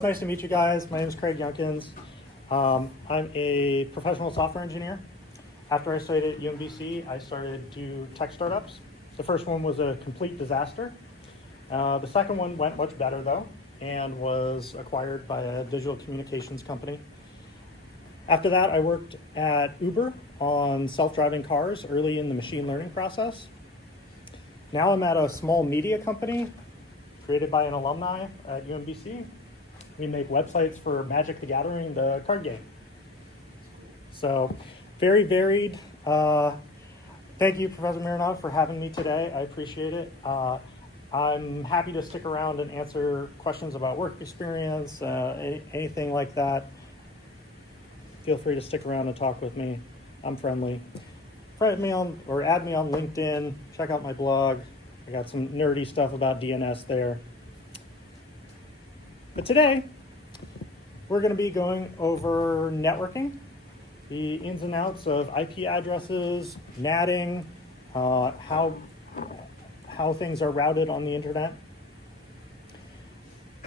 Nice to meet you guys. My name is Craig Yunkins. I'm a professional software engineer. After I studied at UMBC, I started to do tech startups. The first one was a complete disaster. The second one went much better though, and was acquired by a digital communications company. After that, I worked at Uber on self-driving cars early in the machine learning process. Now I'm at a small media company created by an alumni at UMBC. We make websites for Magic the Gathering, the card game. So very varied. Thank you, Professor Mironov, for having me today. I appreciate it. I'm happy to stick around and answer questions about work experience, anything like that. Feel free to stick around and talk with me. I'm friendly. Friend me on, or add me on LinkedIn. Check out my blog. I got some nerdy stuff about DNS there. But today, we're going to be going over networking, the ins and outs of IP addresses, NATing, how things are routed on the internet.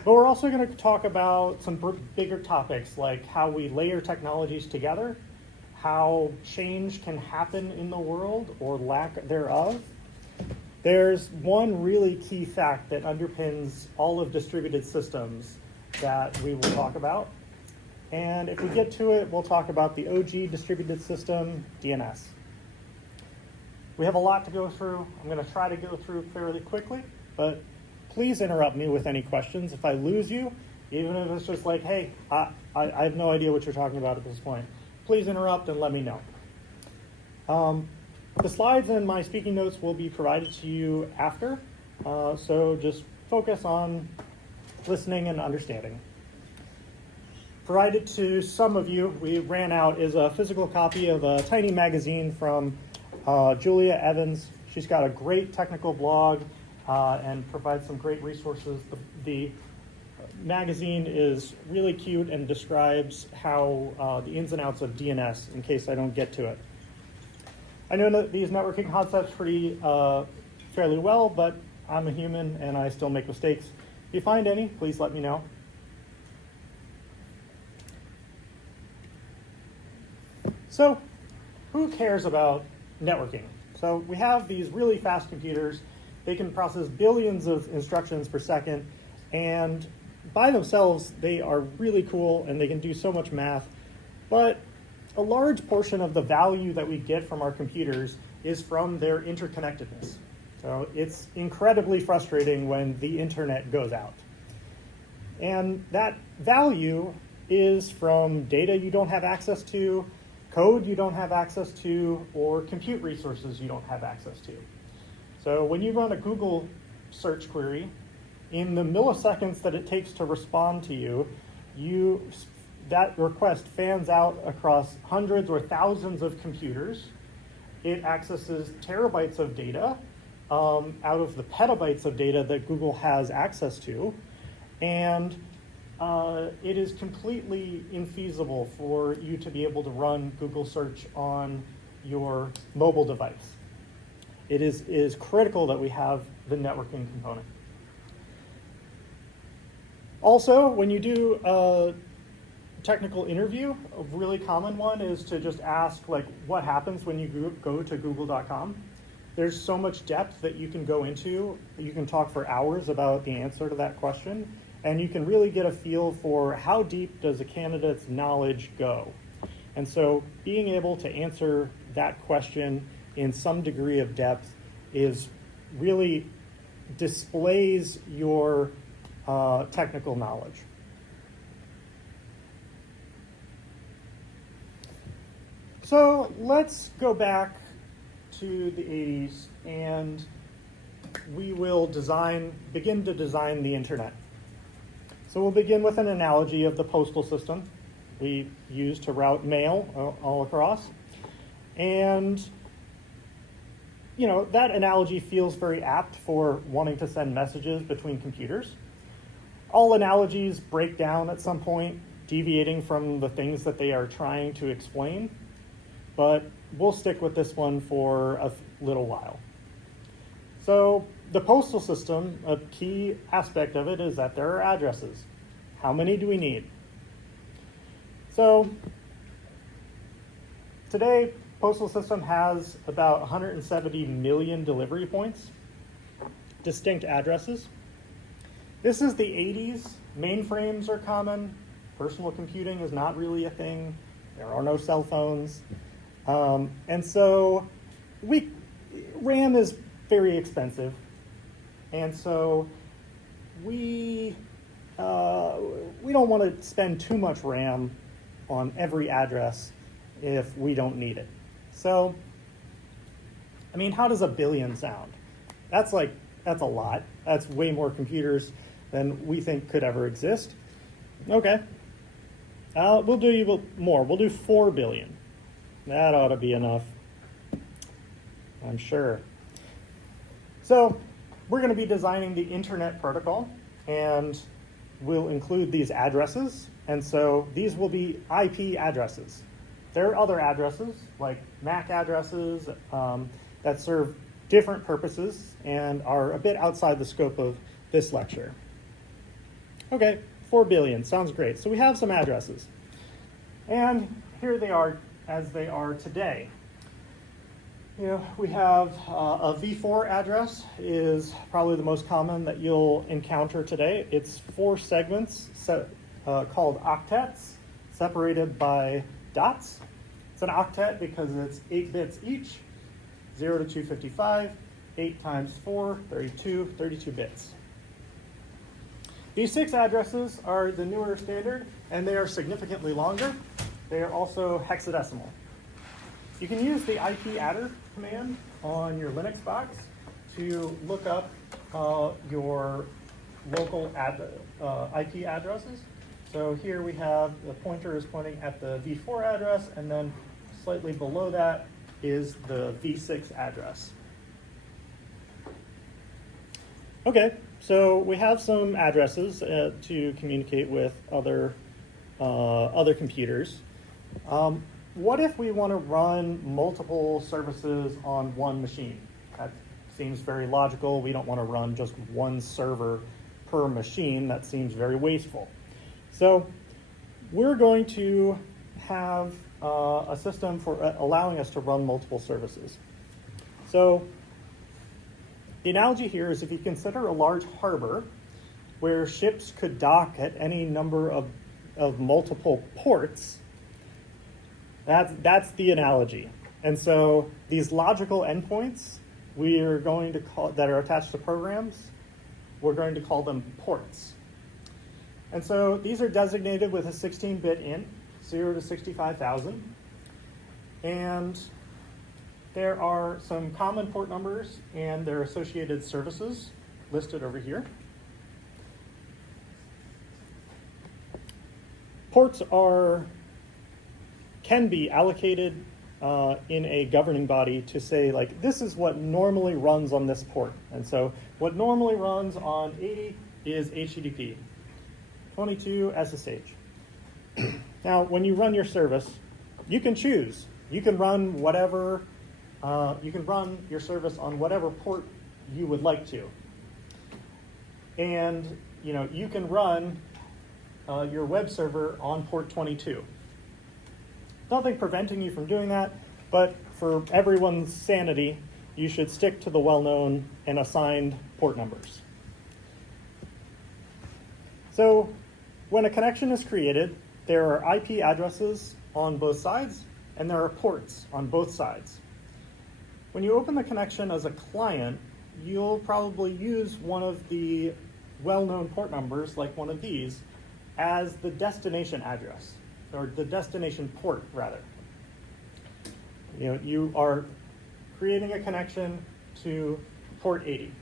But we're also going to talk about some bigger topics like how we layer technologies together, how change can happen in the world or lack thereof. There's one really key fact that underpins all of distributed systems that we will talk about. And if we get to it, we'll talk about the OG distributed system, DNS. We have a lot to go through. I'm going to try to go through fairly quickly, but please interrupt me with any questions. If I lose you, even if it's just like, hey, I have no idea what you're talking about at this point, please interrupt and let me know. The slides and my speaking notes will be provided to you after, so just focus on listening and understanding. Provided to some of you, we ran out, is a physical copy of a tiny magazine from Julia Evans. She's got a great technical blog and provides some great resources. The magazine is really cute and describes how the ins and outs of DNS, in case I don't get to it. I know that these networking concepts pretty fairly well, but I'm a human and I still make mistakes. If you find any, please let me know. So, who cares about networking? So we have these really fast computers. They can process billions of instructions per second, and by themselves, they are really cool and they can do so much math. But a large portion of the value that we get from our computers is from their interconnectedness. So it's incredibly frustrating when the internet goes out. And that value is from data you don't have access to, code you don't have access to, or compute resources you don't have access to. So when you run a Google search query, in the milliseconds that it takes to respond to you, that request fans out across hundreds or thousands of computers. It accesses terabytes of data out of the petabytes of data that Google has access to. And it is completely infeasible for you to be able to run Google search on your mobile device. It is critical that we have the networking component. Also, when you do a technical interview, a really common one is to just ask, like, what happens when you go to google.com. There's so much depth that you can go into. You can talk for hours about the answer to that question, and you can really get a feel for how deep does a candidate's knowledge go. And so being able to answer that question in some degree of depth is really displays your technical knowledge. So let's go back to the 80s and we will begin to design the internet. So we'll begin with an analogy of the postal system we use to route mail all across. And you know, that analogy feels very apt for wanting to send messages between computers. All analogies break down at some point, deviating from the things that they are trying to explain. But we'll stick with this one for a little while. So the postal system, a key aspect of it is that there are addresses. How many do we need? So today, Postal System has about 170 million delivery points, distinct addresses. This is the 80s. Mainframes are common. Personal computing is not really a thing. There are no cell phones. And so RAM is very expensive. And so we don't want to spend too much RAM on every address if we don't need it. So, I mean, how does a billion sound? That's a lot. That's way more computers than we think could ever exist. Okay. We'll do you more. We'll do 4 billion. That ought to be enough, I'm sure. So we're going to be designing the Internet Protocol, and we'll include these addresses. And so these will be IP addresses. There are other addresses, like MAC addresses, that serve different purposes and are a bit outside the scope of this lecture. Okay, 4 billion, sounds great. So we have some addresses. And here they are as they are today. We have a V4 address is probably the most common that you'll encounter today. It's 4 segments called octets, separated by dots. It's an octet because it's 8 bits each, 0 to 255, 8 times 4, 32 bits. These 6 addresses are the newer standard, and they are significantly longer. They are also hexadecimal. You can use the ipadder command on your Linux box to look up your local IP addresses. So here we have the pointer is pointing at the V4 address, and then slightly below that is the V6 address. Okay, so we have some addresses to communicate with other computers. What if we want to run multiple services on one machine? That seems very logical. We don't want to run just one server per machine. That seems very wasteful. So we're going to have a system for allowing us to run multiple services. So the analogy here is if you consider a large harbor where ships could dock at any number of multiple ports, that's the analogy. And so these logical endpoints we are going to call that are attached to programs, we're going to call them ports. And so these are designated with a 16-bit int, 0 to 65,000. And there are some common port numbers and their associated services listed over here. Ports can be allocated in a governing body to say, like, this is what normally runs on this port. And so what normally runs on 80 is HTTP, 22 SSH. Now, when you run your service, you can choose. You can run whatever, you can run your service on whatever port you would like to. And you can run your web server on port 22. Nothing preventing you from doing that, but for everyone's sanity, you should stick to the well-known and assigned port numbers. So when a connection is created, there are IP addresses on both sides, and there are ports on both sides. When you open the connection as a client, you'll probably use one of the well-known port numbers, like one of these, as the destination address, or the destination port, rather. You are creating a connection to port 80.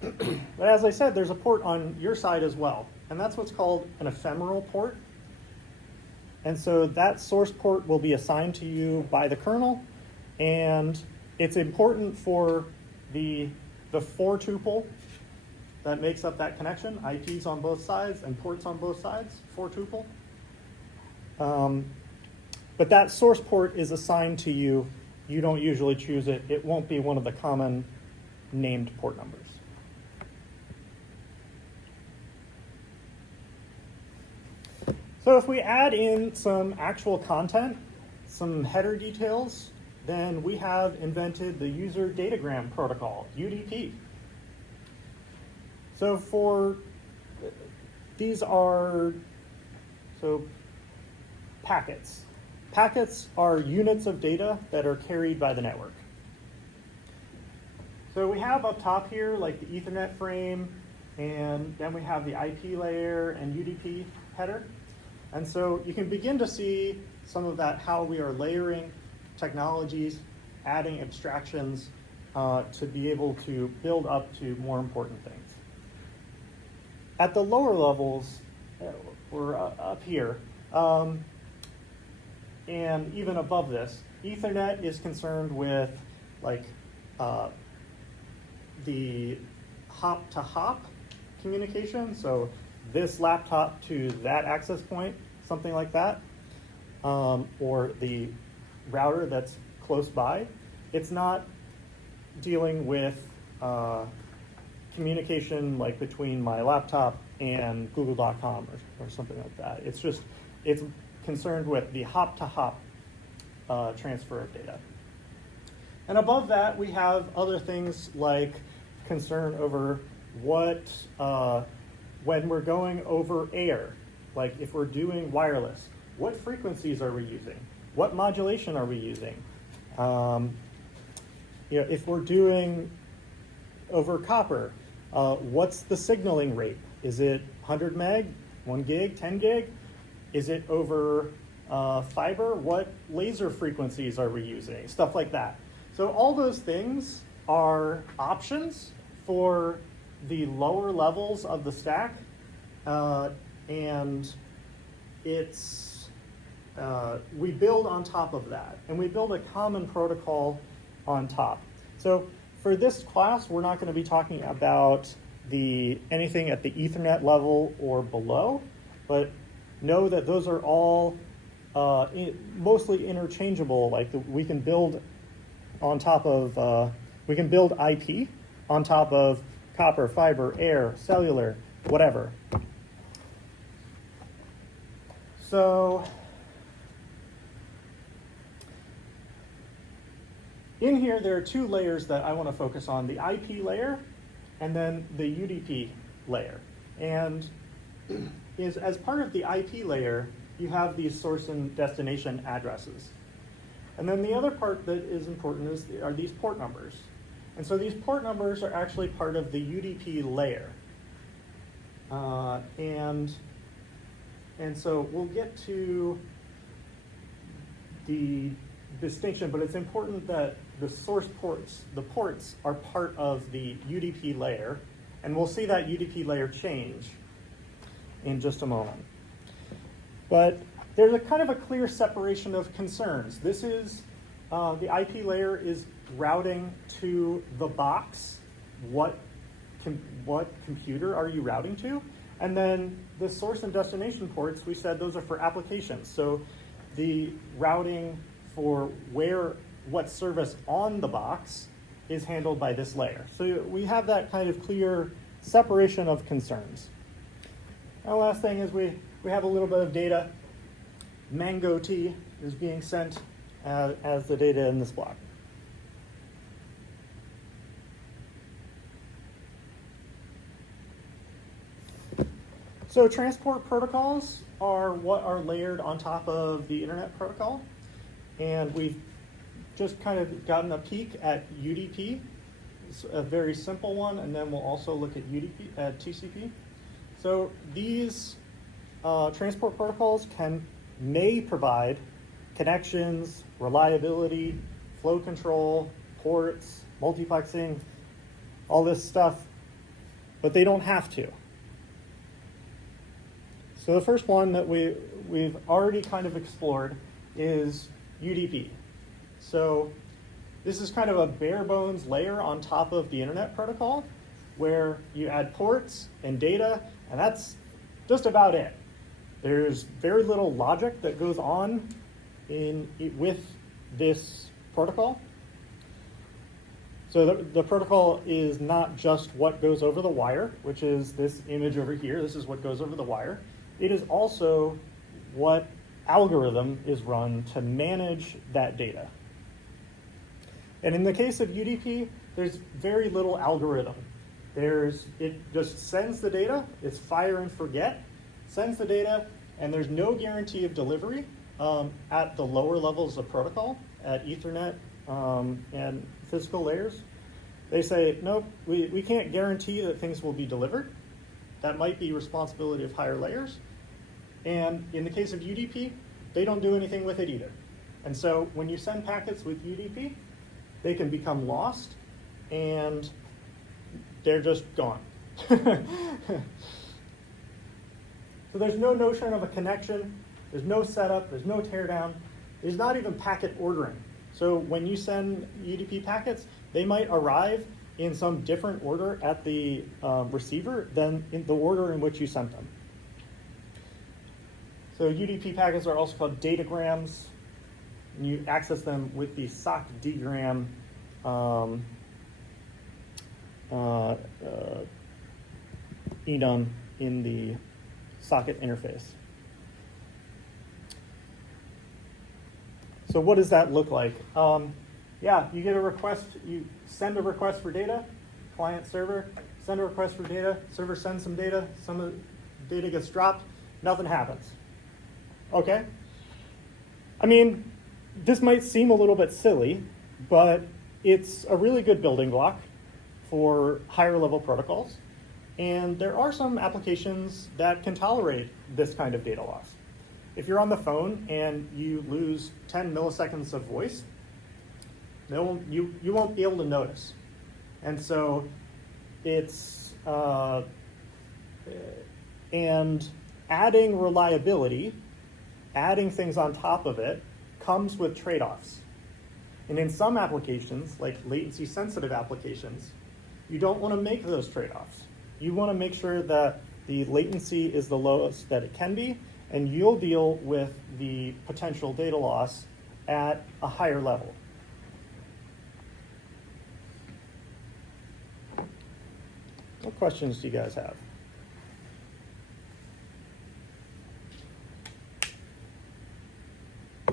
But as I said, there's a port on your side as well, and that's what's called an ephemeral port. And so that source port will be assigned to you by the kernel, and it's important for the 4 tuple that makes up that connection, IPs on both sides and ports on both sides, 4 tuple. But that source port is assigned to you. You don't usually choose it. It won't be one of the common named port numbers. So if we add in some actual content, some header details, then we have invented the user datagram protocol, UDP. So these are packets. Packets are units of data that are carried by the network. So we have up top here like the Ethernet frame, and then we have the IP layer and UDP header. And so you can begin to see some of that, how we are layering technologies, adding abstractions to be able to build up to more important things. At the lower levels, we're up here, and even above this, Ethernet is concerned with like the hop-to-hop communication, so this laptop to that access point, something like that, or the router that's close by. It's not dealing with communication like between my laptop and google.com or something like that. It's concerned with the hop-to-hop transfer of data. And above that, we have other things like concern over what, when we're going over air, like if we're doing wireless, what frequencies are we using? What modulation are we using? If we're doing over copper, what's the signaling rate? Is it 100 meg, 1 gig, 10 gig? Is it over fiber? What laser frequencies are we using? Stuff like that. So all those things are options for the lower levels of the stack, and we build on top of that, and we build a common protocol on top. So for this class, we're not going to be talking about anything at the Ethernet level or below, but know that those are all mostly interchangeable. Like we can build on top of, we can build IP on top of copper, fiber, air, cellular, whatever. So in here, there are two layers that I want to focus on, the IP layer and then the UDP layer. And as part of the IP layer, you have these source and destination addresses. And then the other part that is important are these port numbers. And so these port numbers are actually part of the UDP layer. And so we'll get to the distinction, but it's important that the source ports, the ports, are part of the UDP layer, and we'll see that UDP layer change in just a moment. But there's a kind of a clear separation of concerns. This is, the IP layer is routing to the box. What computer are you routing to? And then the source and destination ports, we said those are for applications. So the routing for what service on the box is handled by this layer. So we have that kind of clear separation of concerns. And the last thing is we have a little bit of data. Mango T is being sent as the data in this block. So transport protocols are what are layered on top of the internet protocol. And we've just kind of gotten a peek at UDP. It's a very simple one, and then we'll also look at TCP. So these transport protocols may provide connections, reliability, flow control, ports, multiplexing, all this stuff, but they don't have to. So the first one that we've already kind of explored is UDP. So this is kind of a bare bones layer on top of the internet protocol where you add ports and data, and that's just about it. There's very little logic that goes on with this protocol. So the protocol is not just what goes over the wire, which is this image over here. This is what goes over the wire. It is also what algorithm is run to manage that data. And in the case of UDP, there's very little algorithm. It just sends the data, it's fire and forget, sends the data, and there's no guarantee of delivery at the lower levels of protocol, at Ethernet and physical layers. They say, nope, we can't guarantee that things will be delivered. That might be responsibility of higher layers. And in the case of UDP, they don't do anything with it either. And so when you send packets with UDP, they can become lost and they're just gone. So there's no notion of a connection, there's no setup, there's no teardown, there's not even packet ordering. So when you send UDP packets, they might arrive in some different order at the receiver than in the order in which you sent them. So UDP packets are also called datagrams, and you access them with the sock dgram enum in the socket interface. So what does that look like? Yeah, you get a request, you send a request for data, client server, send a request for data, server sends some data, some of the data gets dropped, nothing happens. Okay? I mean, this might seem a little bit silly, but it's a really good building block for higher level protocols. And there are some applications that can tolerate this kind of data loss. If you're on the phone and you lose 10 milliseconds of voice, you won't be able to notice. And so it's, and adding reliability, adding things on top of it, comes with trade-offs. And in some applications, like latency sensitive applications, you don't want to make those trade-offs. You want to make sure that the latency is the lowest that it can be, and you'll deal with the potential data loss at a higher level. What questions do you guys have?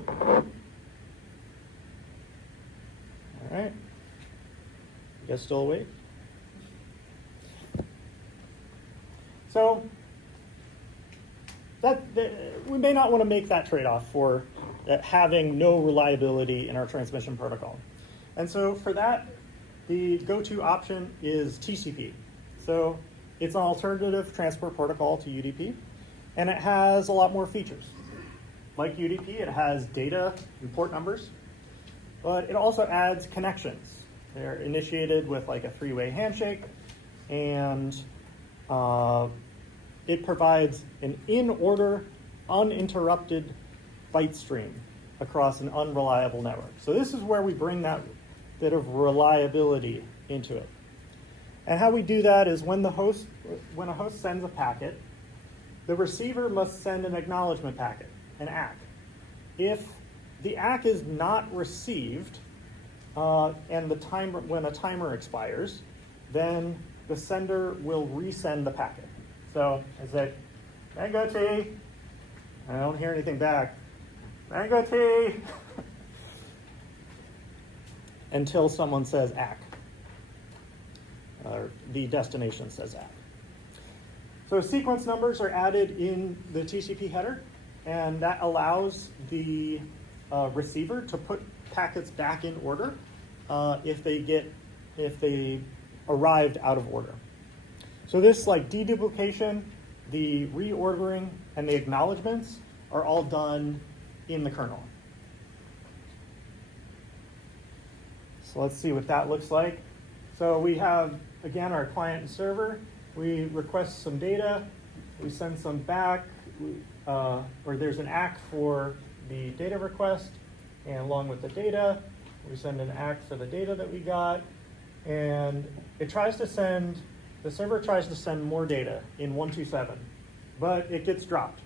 All right. You guys still awake? So we may not want to make that trade-off for having no reliability in our transmission protocol. And so for that, the go-to option is TCP. So it's an alternative transport protocol to UDP, and it has a lot more features. Like UDP, it has data and port numbers, but it also adds connections. They're initiated with like a three-way handshake, and it provides an in-order, uninterrupted byte stream across an unreliable network. So this is where we bring that bit of reliability into it. And how we do that is when a host sends a packet, the receiver must send an acknowledgement packet, an ACK. If the ACK is not received, and when a timer expires, then the sender will resend the packet. So I say, mango tea. I don't hear anything back. Mango tea. Until someone says ACK. Or the destination says ACK. So sequence numbers are added in the TCP header, and that allows the receiver to put packets back in order if they arrived out of order. So this like deduplication, the reordering, and the acknowledgements are all done in the kernel. So let's see what that looks like. So we have, again, our client and server. We request some data. We send some back, or there's an ACK for the data request, and along with the data, we send an ACK for the data that we got, and it tries to send, the server tries to send more data in 127, but it gets dropped.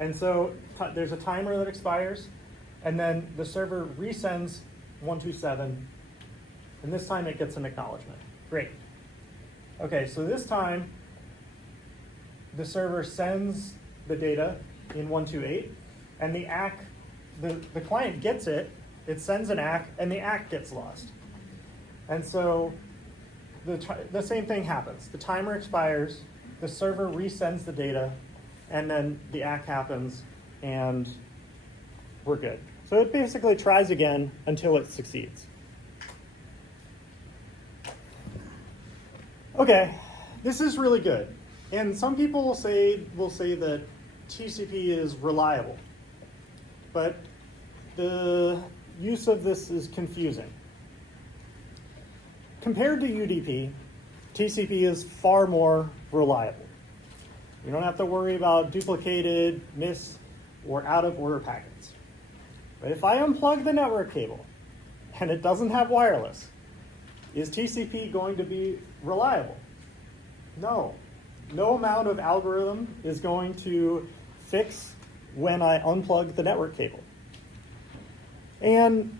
And so there's a timer that expires, and then the server resends 127, and this time it gets an acknowledgement. Great. Okay, so this time the server sends the data in 128, and the ACK, the client gets it, it sends an ACK, and the ACK gets lost. And so the same thing happens. The timer expires, the server resends the data, and then the ACK happens, and we're good. So it basically tries again until it succeeds. Okay, this is really good. And some people will say that TCP is reliable. But the use of this is confusing. Compared to UDP, TCP is far more reliable. You don't have to worry about duplicated, miss, or out-of-order packets. But if I unplug the network cable and it doesn't have wireless, is TCP going to be reliable? No. No amount of algorithm is going to fix when I unplug the network cable. And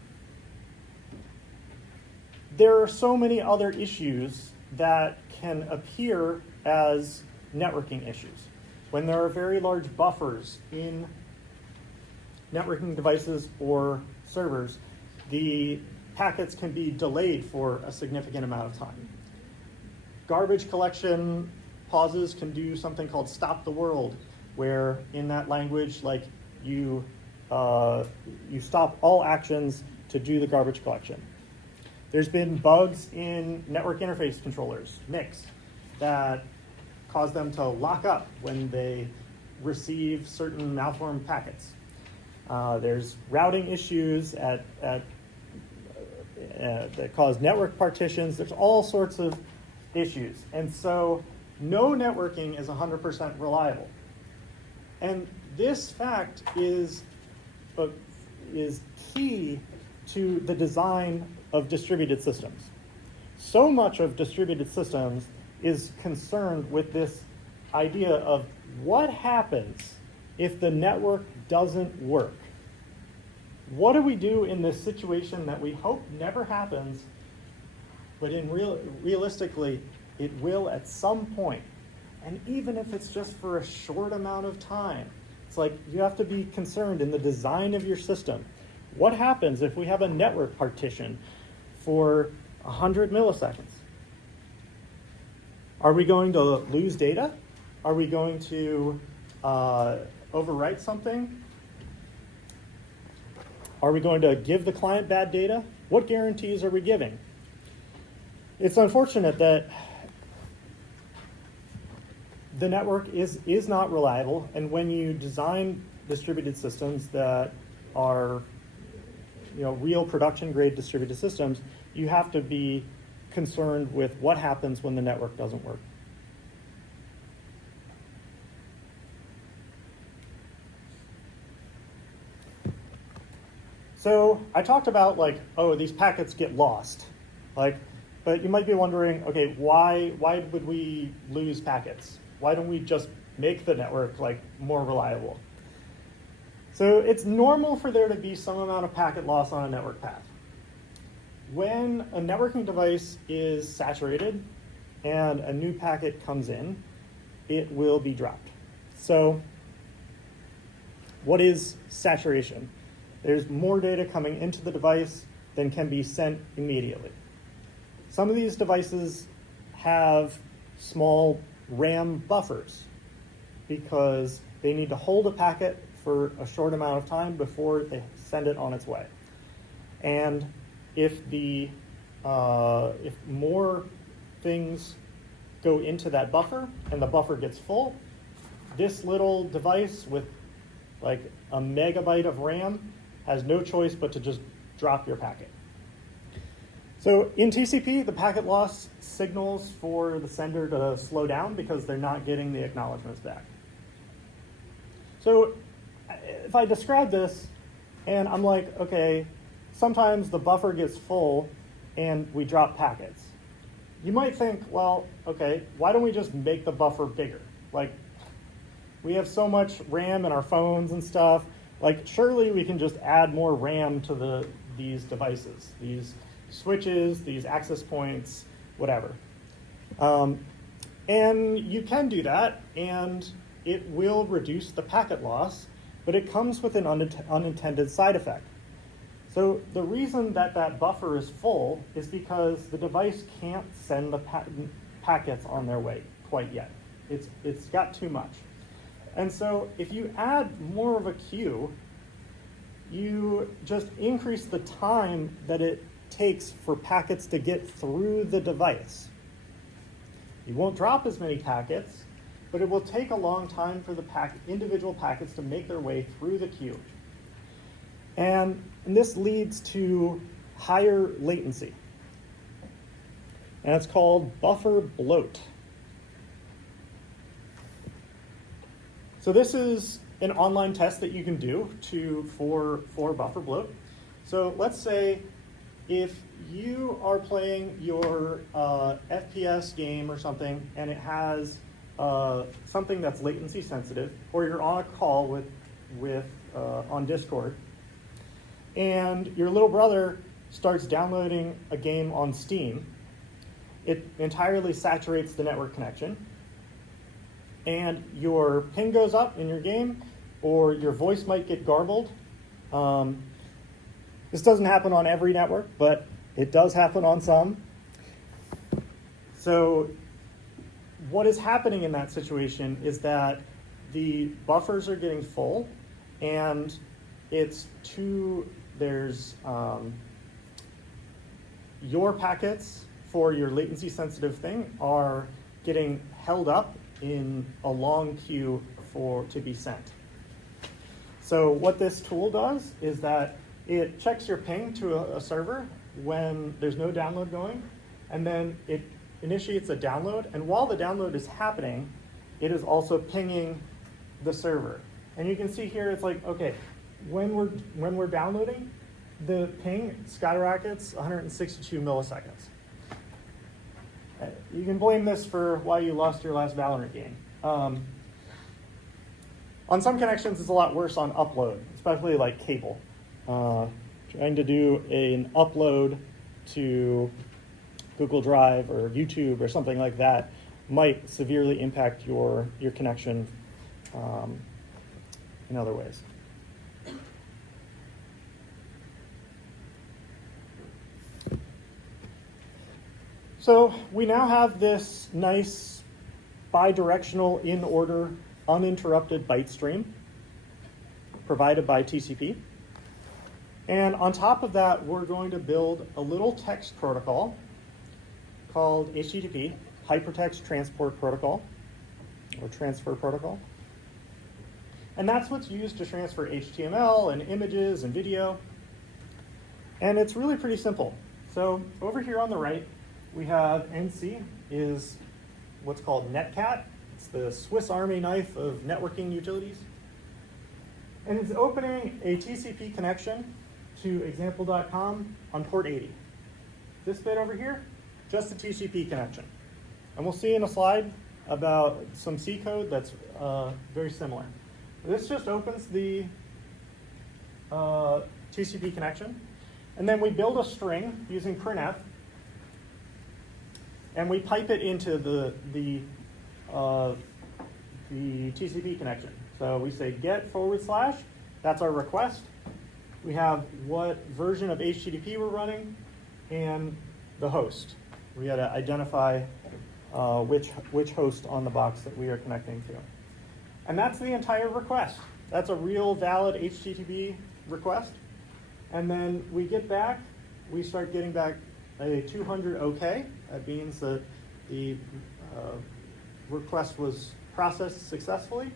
there are so many other issues that can appear as networking issues. When there are very large buffers in networking devices or servers, the packets can be delayed for a significant amount of time. Garbage collection pauses can do something called stop the world, where in that language, like you stop all actions to do the garbage collection. There's been bugs in network interface controllers, NICs, that cause them to lock up when they receive certain malformed packets. There's routing issues that cause network partitions. There's all sorts of issues. And so no networking is 100% reliable. And this fact is key to the design of distributed systems. So much of distributed systems is concerned with this idea of what happens if the network doesn't work. What do we do in this situation that we hope never happens, but realistically, it will at some point. And even if it's just for a short amount of time, it's like you have to be concerned in the design of your system. What happens if we have a network partition for 100 milliseconds? Are we going to lose data? Are we going to overwrite something? Are we going to give the client bad data? What guarantees are we giving? It's unfortunate that the network is not reliable, and when you design distributed systems that are real production grade distributed systems, you have to be concerned with what happens when the network doesn't work. So I talked about these packets get lost. But you might be wondering, okay, why would we lose packets? Why don't we just make the network more reliable? So it's normal for there to be some amount of packet loss on a network path. When a networking device is saturated and a new packet comes in, it will be dropped. So what is saturation? There's more data coming into the device than can be sent immediately. Some of these devices have small RAM buffers because they need to hold a packet for a short amount of time before they send it on its way. And if more things go into that buffer and the buffer gets full, this little device with a megabyte of RAM has no choice but to just drop your packet. So in TCP, the packet loss signals for the sender to slow down because they're not getting the acknowledgments back. So if I describe this and I'm like, okay, sometimes the buffer gets full and we drop packets. You might think, well, okay, why don't we just make the buffer bigger? We have so much RAM in our phones and stuff. Surely we can just add more RAM to these devices, these switches, these access points, whatever. And you can do that, and it will reduce the packet loss, but it comes with an unintended side effect. So the reason that that buffer is full is because the device can't send the packets on their way quite yet. It's got too much. And so if you add more of a queue, you just increase the time that it takes for packets to get through the device. You won't drop as many packets, but it will take a long time for the individual packets to make their way through the queue. And this leads to higher latency. And it's called buffer bloat. So this is an online test that you can do for buffer bloat. So let's say if you are playing your FPS game or something and it has something that's latency sensitive, or you're on a call on Discord, and your little brother starts downloading a game on Steam, it entirely saturates the network connection, and your ping goes up in your game, or your voice might get garbled. This doesn't happen on every network, but it does happen on some. So what is happening in that situation is that the buffers are getting full, and there's your packets for your latency sensitive thing are getting held up in a long queue to be sent. So what this tool does is that it checks your ping to a server when there's no download going, and then it initiates a download, and while the download is happening, it is also pinging the server. And you can see here, it's like, okay, when we're downloading, the ping skyrockets 162 milliseconds. You can blame this for why you lost your last Valorant game. On some connections, it's a lot worse on upload, especially like cable. Trying to do an upload to Google Drive or YouTube or something like that might severely impact your connection in other ways. So we now have this nice bidirectional in-order uninterrupted byte stream provided by TCP. And on top of that, we're going to build a little text protocol called HTTP, Hypertext Transport Protocol, or Transfer Protocol. And that's what's used to transfer HTML and images and video. And it's really pretty simple. So over here on the right, we have NC is what's called Netcat. It's the Swiss Army knife of networking utilities. And it's opening a TCP connection to example.com on port 80. This bit over here, just a TCP connection. And we'll see in a slide about some C code that's very similar. This just opens the TCP connection, and then we build a string using printf, and we pipe it into the TCP connection. So we say get / that's our request. We have what version of HTTP we're running and the host. We got to identify which host on the box that we are connecting to. And that's the entire request. That's a real valid HTTP request. And then we start getting back a 200 OK. That means that the request was processed successfully.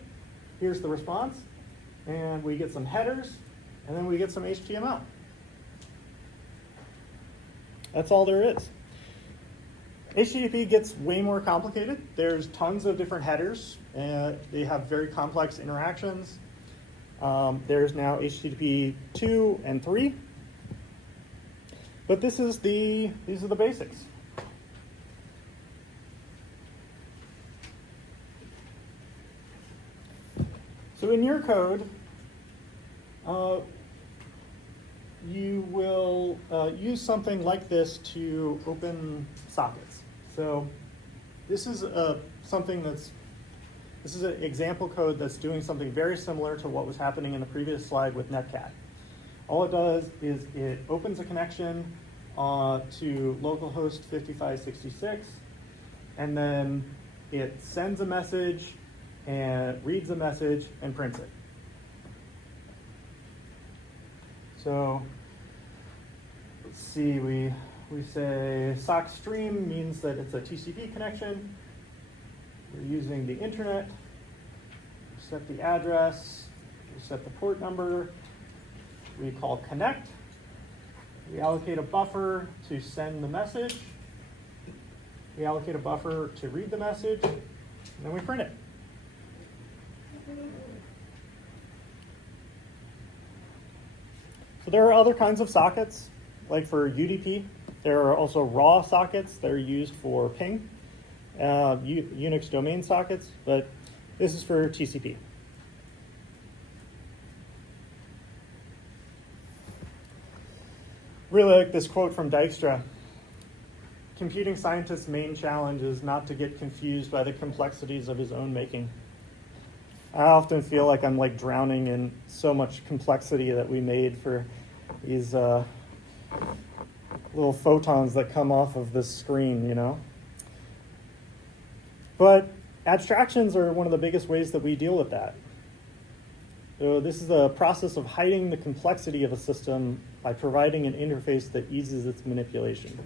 Here's the response. And we get some headers, and then we get some HTML. That's all there is. HTTP gets way more complicated. There's tons of different headers. They have very complex interactions. There's now HTTP 2 and 3. But these are the basics. So in your code, you will use something like this to open sockets. So this is something that's This is an example code that's doing something very similar to what was happening in the previous slide with Netcat. All it does is it opens a connection to localhost 5566, and then it sends a message and reads the message and prints it. So let's see, we say sock stream means that it's a TCP connection. We're using the internet. We set the address. We set the port number. We call connect. We allocate a buffer to send the message. We allocate a buffer to read the message, and then we print it. So there are other kinds of sockets, like for UDP. There are also raw sockets that are used for ping, Unix domain sockets, but this is for TCP. Really like this quote from Dijkstra. Computing scientists' main challenge is not to get confused by the complexities of his own making. I often feel like I'm like drowning in so much complexity that we made for these little photons that come off of this screen, you know? But abstractions are one of the biggest ways that we deal with that. So this is the process of hiding the complexity of a system by providing an interface that eases its manipulation.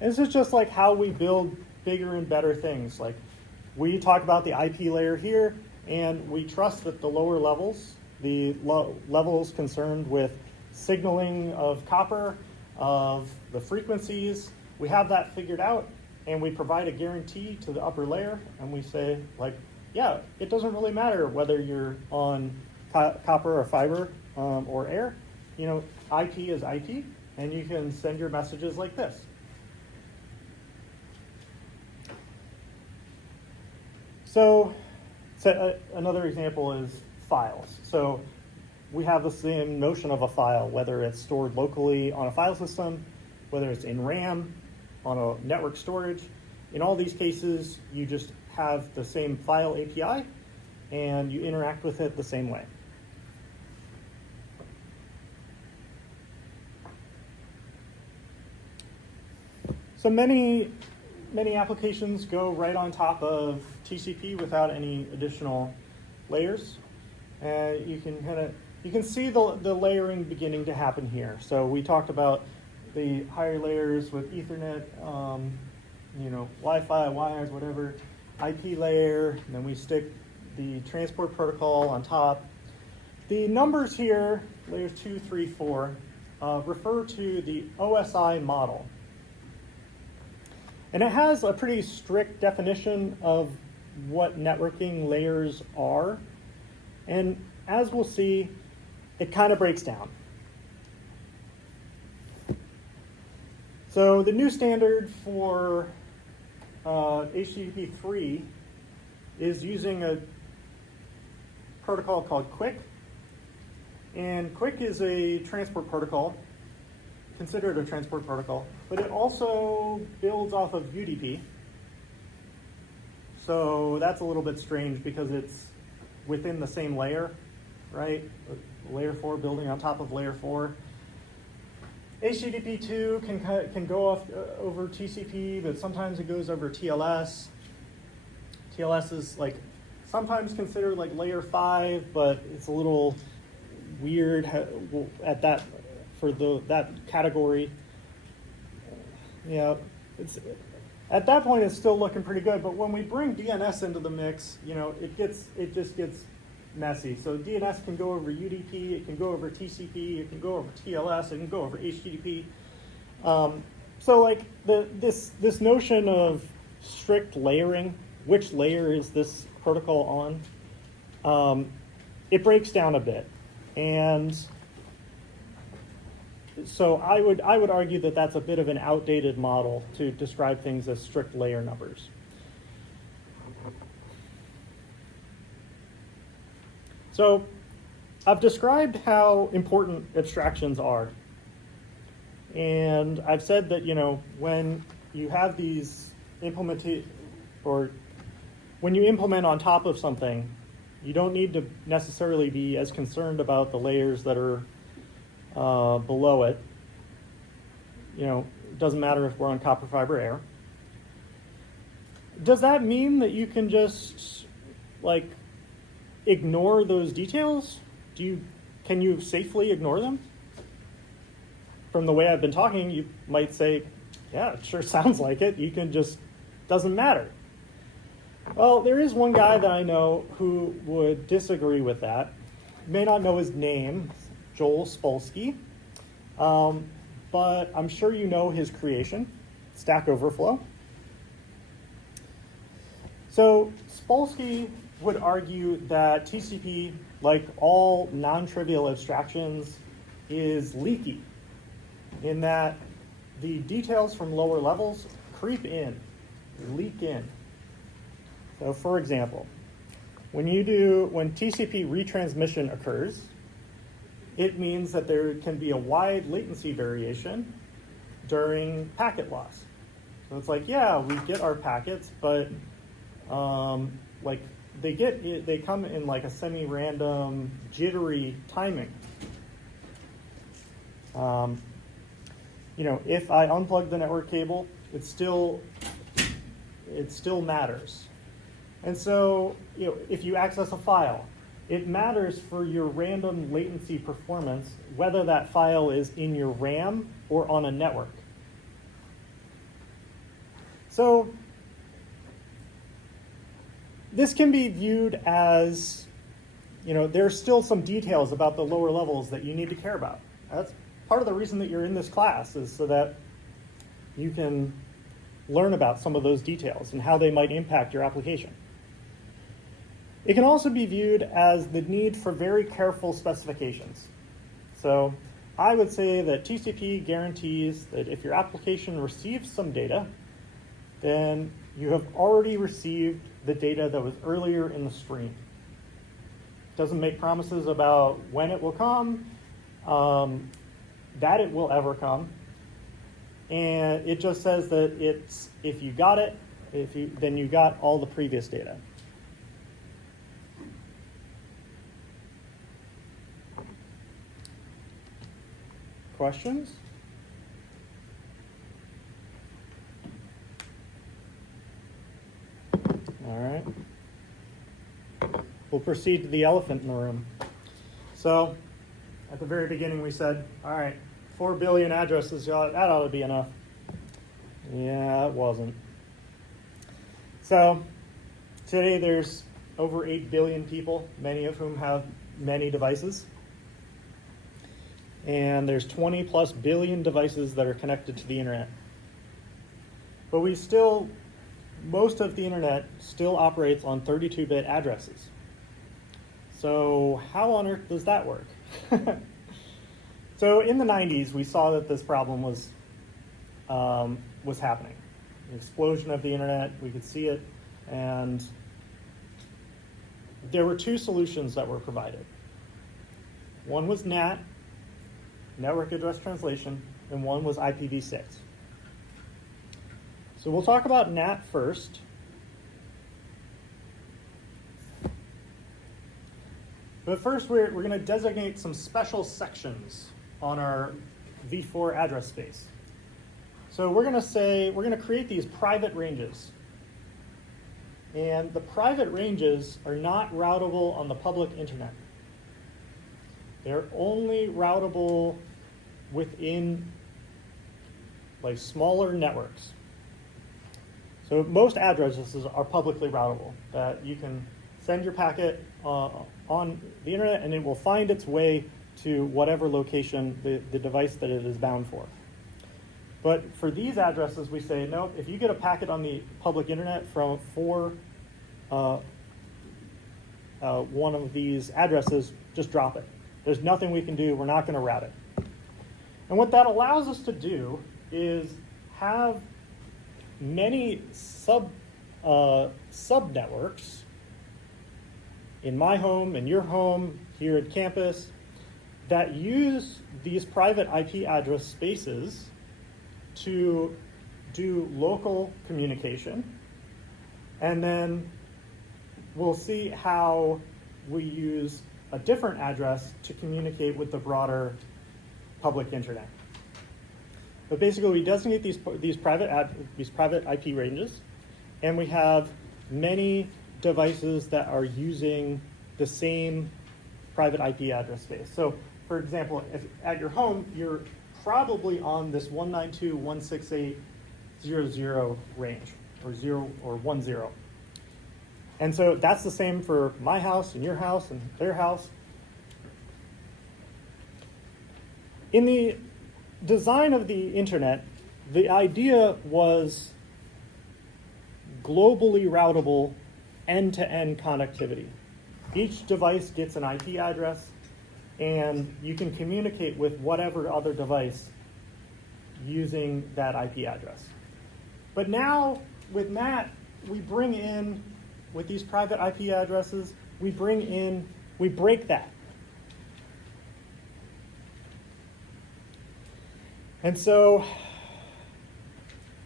And this is just like how we build bigger and better things. Like we talk about the IP layer here, and we trust that the lower levels, the levels concerned with signaling of copper, of the frequencies, we have that figured out, and we provide a guarantee to the upper layer, and we say, like, yeah, it doesn't really matter whether you're on copper or fiber or air. You know, IP is IP, and you can send your messages like this. So another example is files. So we have the same notion of a file, whether it's stored locally on a file system, whether it's in RAM, on a network storage. In all these cases, you just have the same file API, and you interact with it the same way. So many applications go right on top of TCP without any additional layers. You can see the layering beginning to happen here. So we talked about the higher layers with Ethernet, Wi-Fi, wires, whatever, IP layer, and then we stick the transport protocol on top. The numbers here, layers 2, 3, 4, refer to the OSI model. And it has a pretty strict definition of what networking layers are. And as we'll see, it kind of breaks down. So the new standard for HTTP 3 is using a protocol called QUIC. And QUIC is a transport protocol, considered a transport protocol, but it also builds off of UDP. So that's a little bit strange because it's within the same layer, right? Layer 4 building on top of layer 4. HTTP 2 can go off over TCP, but sometimes it goes over TLS. TLS is like sometimes considered like layer 5, but it's a little weird at that for that category. Yeah, at that point it's still looking pretty good, but when we bring DNS into the mix, it just gets messy. So DNS can go over UDP, it can go over TCP, it can go over TLS, it can go over HTTP. So like this notion of strict layering, which layer is this protocol on? It breaks down a bit, and so I would argue that that's a bit of an outdated model to describe things as strict layer numbers. So I've described how important abstractions are. And I've said that, when you have these when when you implement on top of something, you don't need to necessarily be as concerned about the layers that are below it. It doesn't matter if we're on copper fiber air. Does that mean that you can just ignore those details? Can you safely ignore them? From the way I've been talking, you might say, yeah, it sure sounds like it. You can just, doesn't matter. Well, there is one guy that I know who would disagree with that. You may not know his name, Joel Spolsky, but I'm sure you know his creation, Stack Overflow. So Spolsky would argue that TCP, like all non-trivial abstractions, is leaky, in that the details from lower levels creep in, leak in. So for example, when TCP retransmission occurs, it means that there can be a wide latency variation during packet loss. So it's we get our packets, but they come in a semi-random, jittery timing. If I unplug the network cable, it still matters. And so, if you access a file, it matters for your random latency performance whether that file is in your RAM or on a network. So this can be viewed as, there's still some details about the lower levels that you need to care about. That's part of the reason that you're in this class, is so that you can learn about some of those details and how they might impact your application. It can also be viewed as the need for very careful specifications. So I would say that TCP guarantees that if your application receives some data, then you have already received the data that was earlier in the stream. It doesn't make promises about when it will come, that it will ever come. And it just says that if you got it, then you got all the previous data. Questions? All right. We'll proceed to the elephant in the room. So, at the very beginning we said, all right, 4 billion addresses, that ought to be enough. Yeah, it wasn't. So, today there's over 8 billion people, many of whom have many devices. And there's 20 plus billion devices that are connected to the internet. But most of the internet still operates on 32-bit addresses. So how on earth does that work? So in the 90s, we saw that this problem was happening. The explosion of the internet, we could see it, and there were two solutions that were provided. One was NAT, Network Address Translation, and one was IPv6. So we'll talk about NAT first. But first, we're going to designate some special sections on our v4 address space. So we're going to create these private ranges. And the private ranges are not routable on the public internet. They're only routable within smaller networks. So most addresses are publicly routable, that you can send your packet on the internet and it will find its way to whatever location the device that it is bound for. But for these addresses, we say, no, if you get a packet on the public internet for one of these addresses, just drop it. There's nothing we can do. We're not going to route it. And what that allows us to do is have many sub-networks in my home, in your home, here at campus, that use these private IP address spaces to do local communication and then we'll see how we use a different address to communicate with the broader public internet. But basically, we designate these private IP ranges, and we have many devices that are using the same private IP address space. So, for example, if at your home, you're probably on this 192.168.0.0 range, or 0 or 10. And so that's the same for my house and your house and their house. In the design of the internet, the idea was globally routable end-to-end connectivity. Each device gets an IP address, and you can communicate with whatever other device using that IP address. But now, with NAT, we bring in, with these private IP addresses, we break that. And so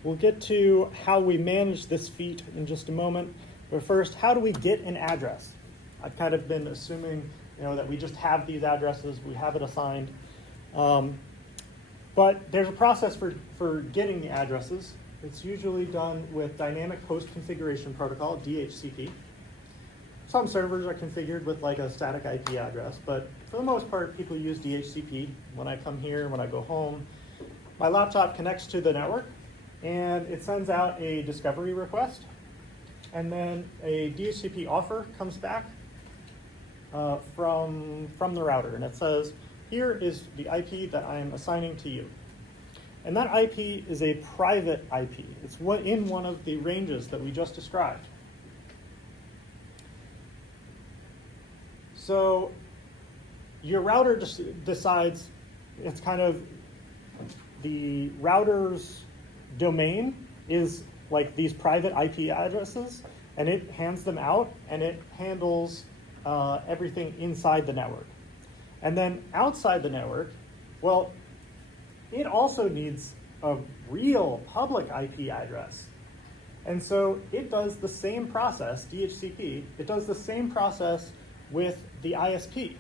we'll get to how we manage this feat in just a moment. But first, how do we get an address? I've kind of been assuming, that we just have these addresses, we have it assigned. But there's a process for getting the addresses. It's usually done with Dynamic Host Configuration Protocol, DHCP. Some servers are configured with like a static IP address, but for the most part, people use DHCP. When I come here, when I go home, my laptop connects to the network, and it sends out a discovery request, and then a DHCP offer comes back from the router, and it says, here is the IP that I'm assigning to you. And that IP is a private IP. It's in one of the ranges that we just described. So your router decides, it's kind of, the router's domain is like these private IP addresses, and it hands them out, and it handles everything inside the network. And then outside the network, well, it also needs a real public IP address. And so it does the same process, DHCP, it does the same process with the ISP.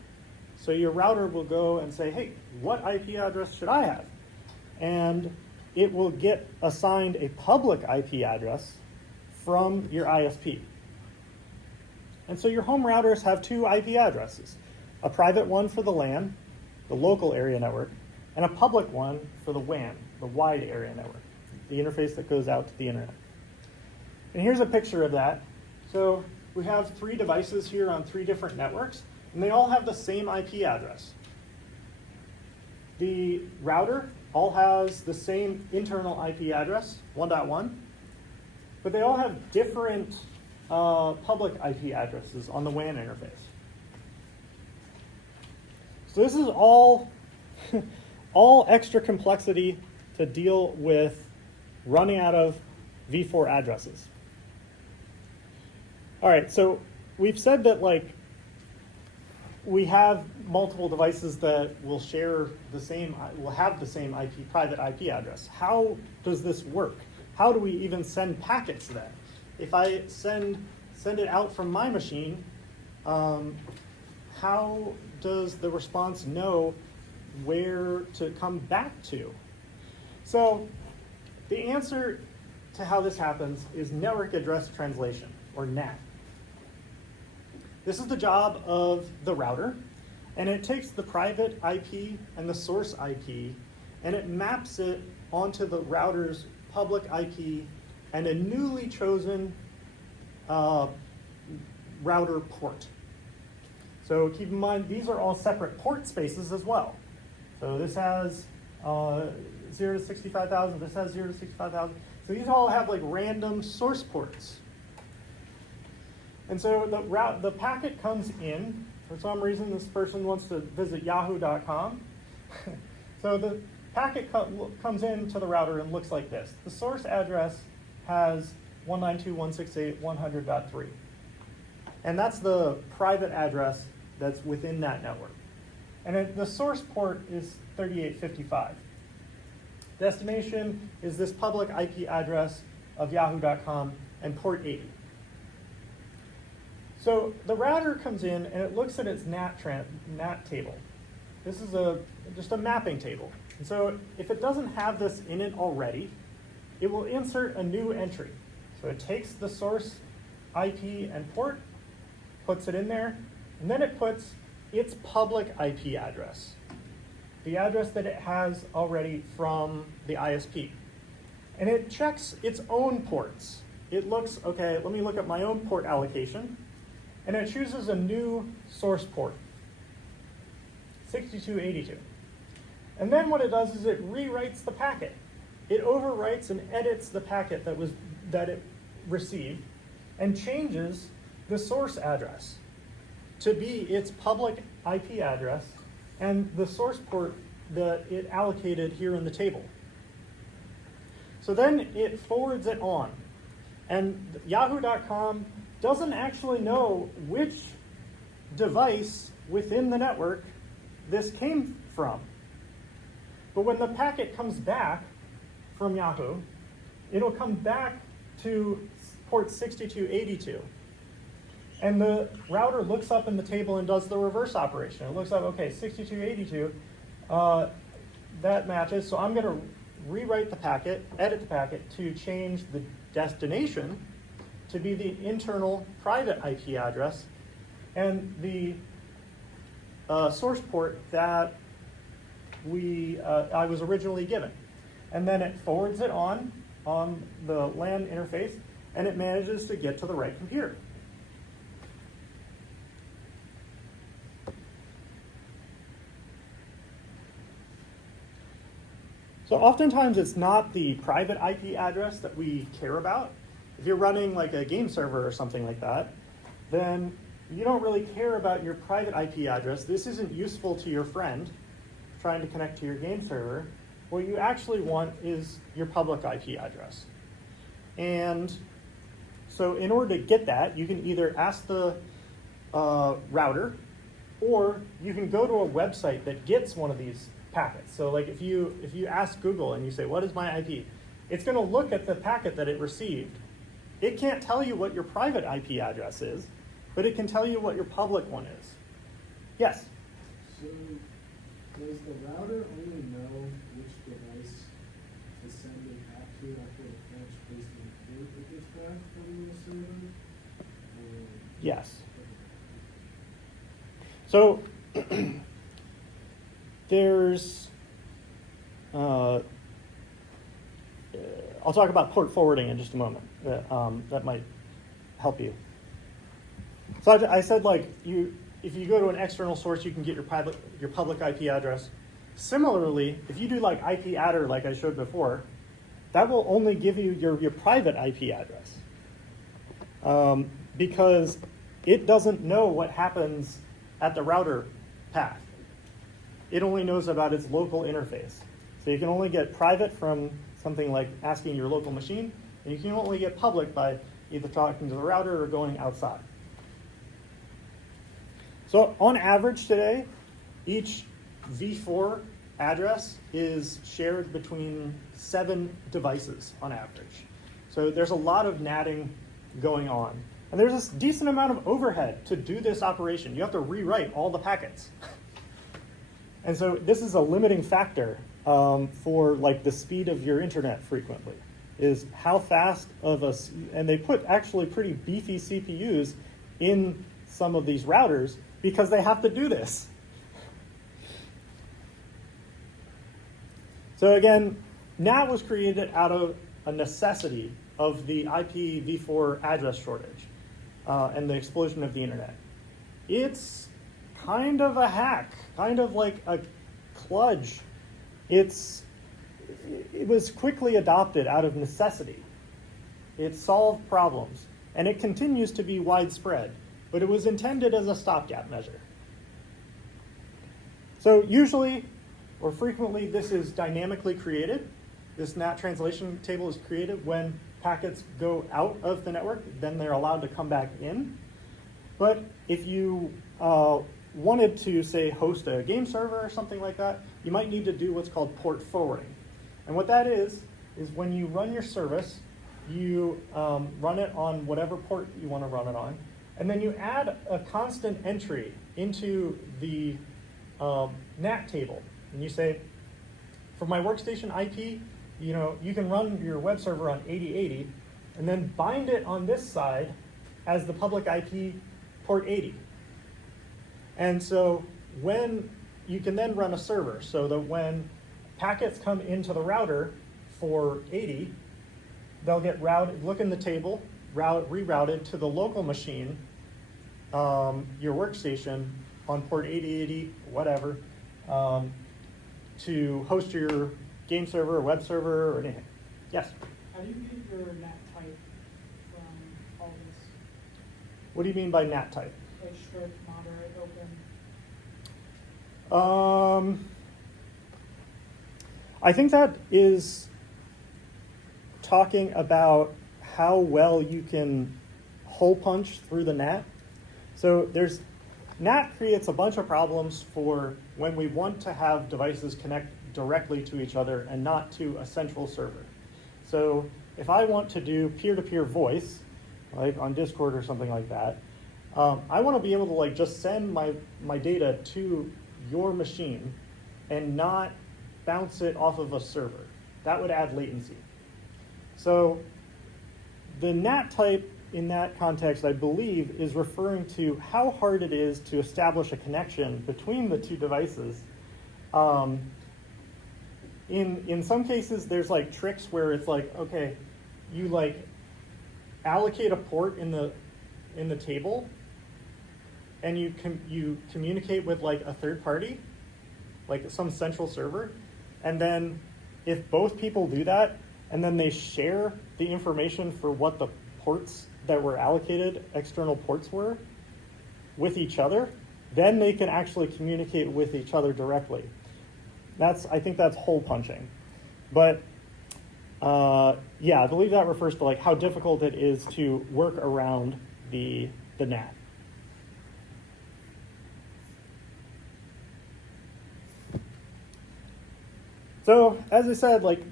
So your router will go and say, hey, what IP address should I have? And it will get assigned a public IP address from your ISP. And so your home routers have two IP addresses, a private one for the LAN, the local area network, and a public one for the WAN, the wide area network, the interface that goes out to the internet. And here's a picture of that. So we have 3 devices here on 3 different networks, and they all have the same IP address. The router all has the same internal IP address, 1.1, but they all have different public IP addresses on the WAN interface. So this is all extra complexity to deal with running out of v4 addresses. All right, so we've said that we have multiple devices that will have the same private IP address. How does this work? How do we even send packets then? If I send it out from my machine, how does the response know where to come back to? So the answer to how this happens is network address translation, or NAT. This is the job of the router, and it takes the private IP and the source IP, and it maps it onto the router's public IP and a newly chosen router port. So keep in mind, these are all separate port spaces as well. So this has 0 to 65,000, this has 0 to 65,000. So these all have random source ports. And so the packet comes in. For some reason, this person wants to visit yahoo.com. So the packet comes into the router and looks like this. The source address has 192.168.100.3. And that's the private address that's within that network. And the source port is 3855. Destination is this public IP address of yahoo.com and port 80. So the router comes in and it looks at its NAT table. This is just a mapping table. And so if it doesn't have this in it already, it will insert a new entry. So it takes the source IP and port, puts it in there, and then it puts its public IP address, the address that it has already from the ISP. And it checks its own ports. It looks, okay, let me look at my own port allocation, and it chooses a new source port, 6282. And then what it does is it rewrites the packet. It overwrites and edits the packet that it received and changes the source address to be its public IP address and the source port that it allocated here in the table. So then it forwards it on. And Yahoo.com doesn't actually know which device within the network this came from. But when the packet comes back from Yahoo, it'll come back to port 6282. And the router looks up in the table and does the reverse operation. It looks up, okay, 6282, that matches. So I'm going to rewrite the packet, edit the packet to change the destination to be the internal private IP address and the source port that I was originally given. And then it forwards it on the LAN interface, and it manages to get to the right computer. So oftentimes it's not the private IP address that we care about. If you're running like a game server or something like that, then you don't really care about your private IP address. This isn't useful to your friend trying to connect to your game server. What you actually want is your public IP address. And so in order to get that, you can either ask the router, or you can go to a website that gets one of these packets. So like if you ask Google and you say, what is my IP? It's going to look at the packet that it received. It can't tell you what your private IP address is, but it can tell you what your public one is. Yes? So does the router only know which device to send it back to after the fetch based on the port it gets back from the server? Yes. So there's, I'll talk about port forwarding in just a moment. That might help you. So I said, like, if you go to an external source, you can get your public IP address. Similarly, if you do like IP adder, like I showed before, that will only give you your private IP address, because it doesn't know what happens at the router path. It only knows about its local interface. So you can only get private from something like asking your local machine, and you can only get public by either talking to the router or going outside. So on average today, each v4 address is shared between 7 devices on average. So there's a lot of NATing going on. And there's a decent amount of overhead to do this operation. You have to rewrite all the packets. And so this is a limiting factor for like the speed of your internet frequently, is how fast of and they put actually pretty beefy CPUs in some of these routers because they have to do this. So again, NAT was created out of a necessity of the IPv4 address shortage and the explosion of the internet. It's kind of a hack, kind of like a kludge. It was quickly adopted out of necessity. It solved problems, and it continues to be widespread, but it was intended as a stopgap measure. So usually, or frequently, this is dynamically created. This NAT translation table is created when packets go out of the network, then they're allowed to come back in. But if you wanted to, say, host a game server or something like that, you might need to do what's called port forwarding. And what that is when you run your service, you run it on whatever port you want to run it on, And then you add a constant entry into the NAT table. And you say, for my workstation IP, you can run your web server on 8080 and then bind it on this side as the public IP port 80. And so when you can then run a server so that when packets come into the router for 80, they'll get routed, look in the table, rerouted to the local machine, your workstation on port 8080, whatever, to host your game server or web server or anything. Yes? How do you get your NAT type from all this? What do you mean by NAT type? Like strict, moderate, open? I think that is talking about how well you can hole punch through the NAT. So NAT creates a bunch of problems for when we want to have devices connect directly to each other and not to a central server. So if I want to do peer-to-peer voice, like on Discord or something like that, I want to be able to like just send my data to your machine and not bounce it off of a server. That would add latency. So the NAT type in that context, I believe, is referring to how hard it is to establish a connection between the two devices. In some cases, there's like tricks where it's like, okay, you like allocate a port in the table, and you communicate with like a third party, like some central server, and then if both people do that, and then they share the information for what the ports that were allocated, external ports were, with each other, then they can actually communicate with each other directly. I think that's hole punching. But yeah, I believe that refers to like how difficult it is to work around the NAT. So as I said, like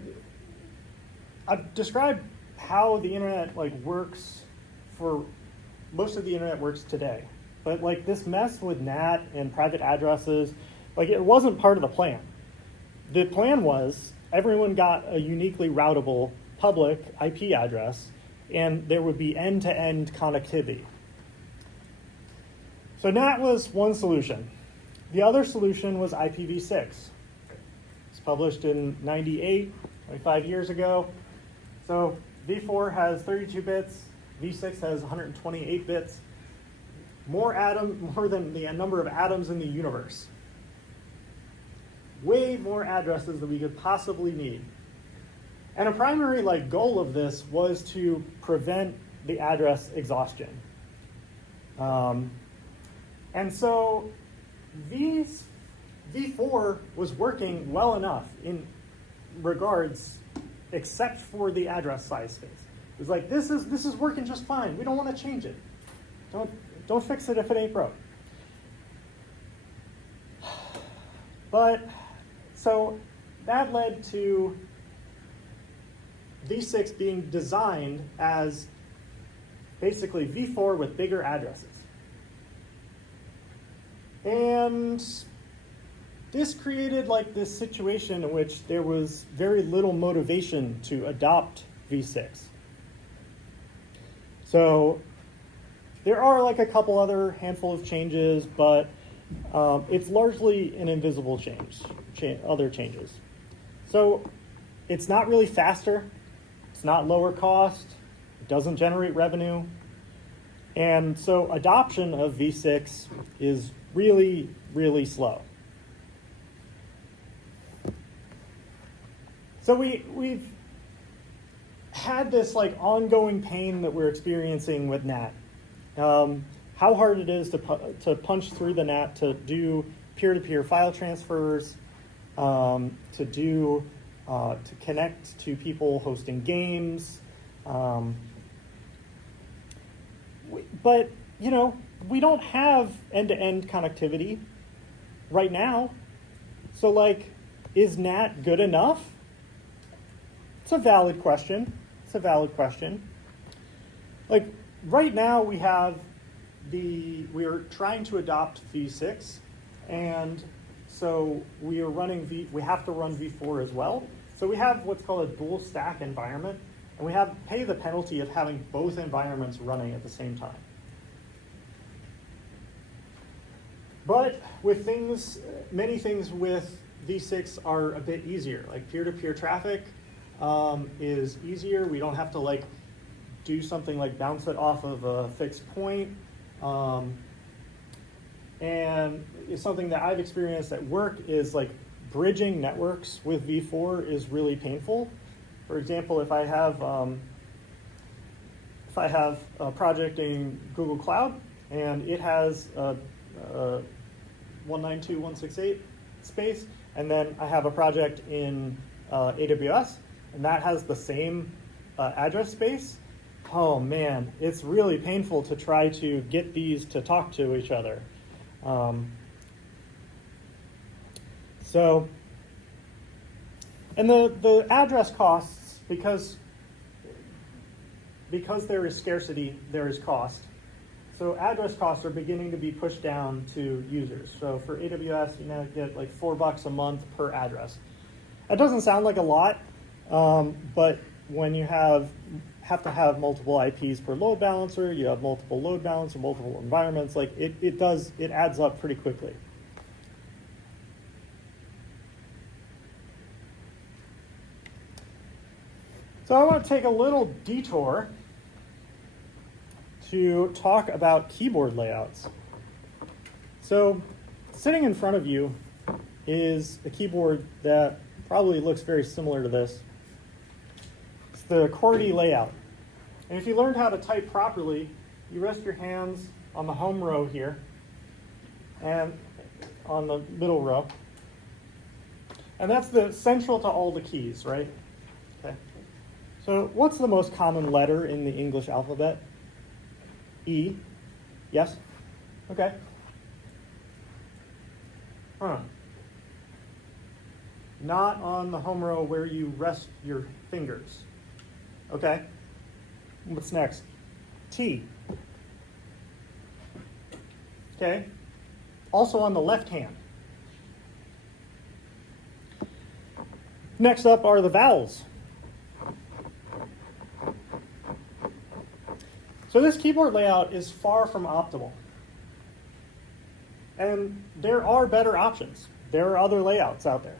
I've described how the internet like works for most of the internet works today. But like this mess with NAT and private addresses, like it wasn't part of the plan. The plan was everyone got a uniquely routable public IP address and there would be end-to-end connectivity. So NAT was one solution. The other solution was IPv6. It's published in '98, like 5 years ago. So v4 has 32 bits, v6 has 128 bits, more than the number of atoms in the universe. Way more addresses than we could possibly need. And a primary goal of this was to prevent the address exhaustion. And so v4 was working well enough in regards, except for the address size space. It was like, this is working just fine. We don't want to change it. Don't fix it if it ain't broke. But so that led to v6 being designed as basically v4 with bigger addresses. And this created this situation in which there was very little motivation to adopt v6. So there are a couple other handful of changes, but it's largely an invisible other changes. So it's not really faster, it's not lower cost, it doesn't generate revenue, and so adoption of v6 is really, really slow. So we've had this ongoing pain that we're experiencing with NAT. How hard it is to punch through the NAT to do peer-to-peer file transfers, to connect to people hosting games. But we don't have end-to-end connectivity right now. So is NAT good enough? It's a valid question. Right now we have we are trying to adopt v6, and so we have to run v4 as well. So we have what's called a dual stack environment, and we pay the penalty of having both environments running at the same time. But with many things with v6 are a bit easier. Like peer-to-peer traffic is easier. We don't have to do something like bounce it off of a fixed point. And it's something that I've experienced at work is bridging networks with v4 is really painful. For example, if I have a project in Google Cloud and it has a 192.168 space, and then I have a project in AWS, and that has the same address space, oh man, it's really painful to try to get these to talk to each other. And the address costs, because there is scarcity, there is cost. So address costs are beginning to be pushed down to users. So for AWS, you now get $4 a month per address. That doesn't sound like a lot, but when you have to have multiple IPs per load balancer, you have multiple load balancer, multiple environments, it adds up pretty quickly. So I want to take a little detour to talk about keyboard layouts. So sitting in front of you is a keyboard that probably looks very similar to this. It's the QWERTY layout. And if you learned how to type properly, you rest your hands on the home row here and on the middle row. And that's the central to all the keys, right? Okay. So what's the most common letter in the English alphabet? E. Yes? Okay. Not on the home row where you rest your fingers. Okay. What's next? T. Okay. Also on the left hand. Next up are the vowels. So this keyboard layout is far from optimal. And there are better options. There are other layouts out there.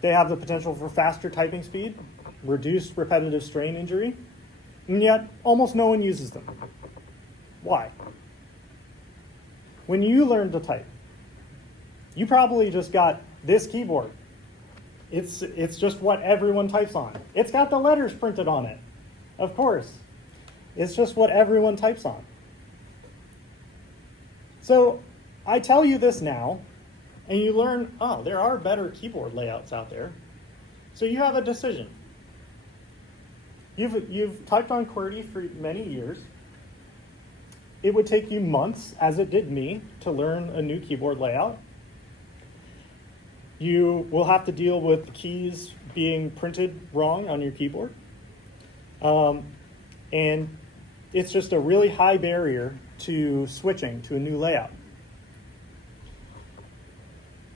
They have the potential for faster typing speed, reduced repetitive strain injury, and yet almost no one uses them. Why? When you learned to type, you probably just got this keyboard. It's just what everyone types on. It's got the letters printed on it, of course. It's just what everyone types on. So I tell you this now, and you learn, oh, there are better keyboard layouts out there. So you have a decision. You've typed on QWERTY for many years. It would take you months, as it did me, to learn a new keyboard layout. You will have to deal with the keys being printed wrong on your keyboard. And it's just a really high barrier to switching to a new layout.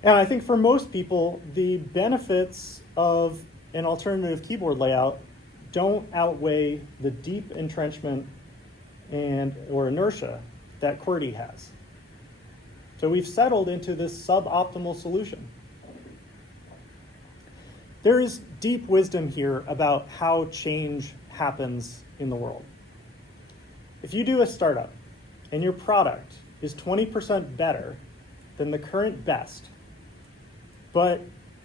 And I think for most people, the benefits of an alternative keyboard layout don't outweigh the deep entrenchment or inertia that QWERTY has. So we've settled into this suboptimal solution. There is deep wisdom here about how change happens in the world. If you do a startup and your product is 20% better than the current best, but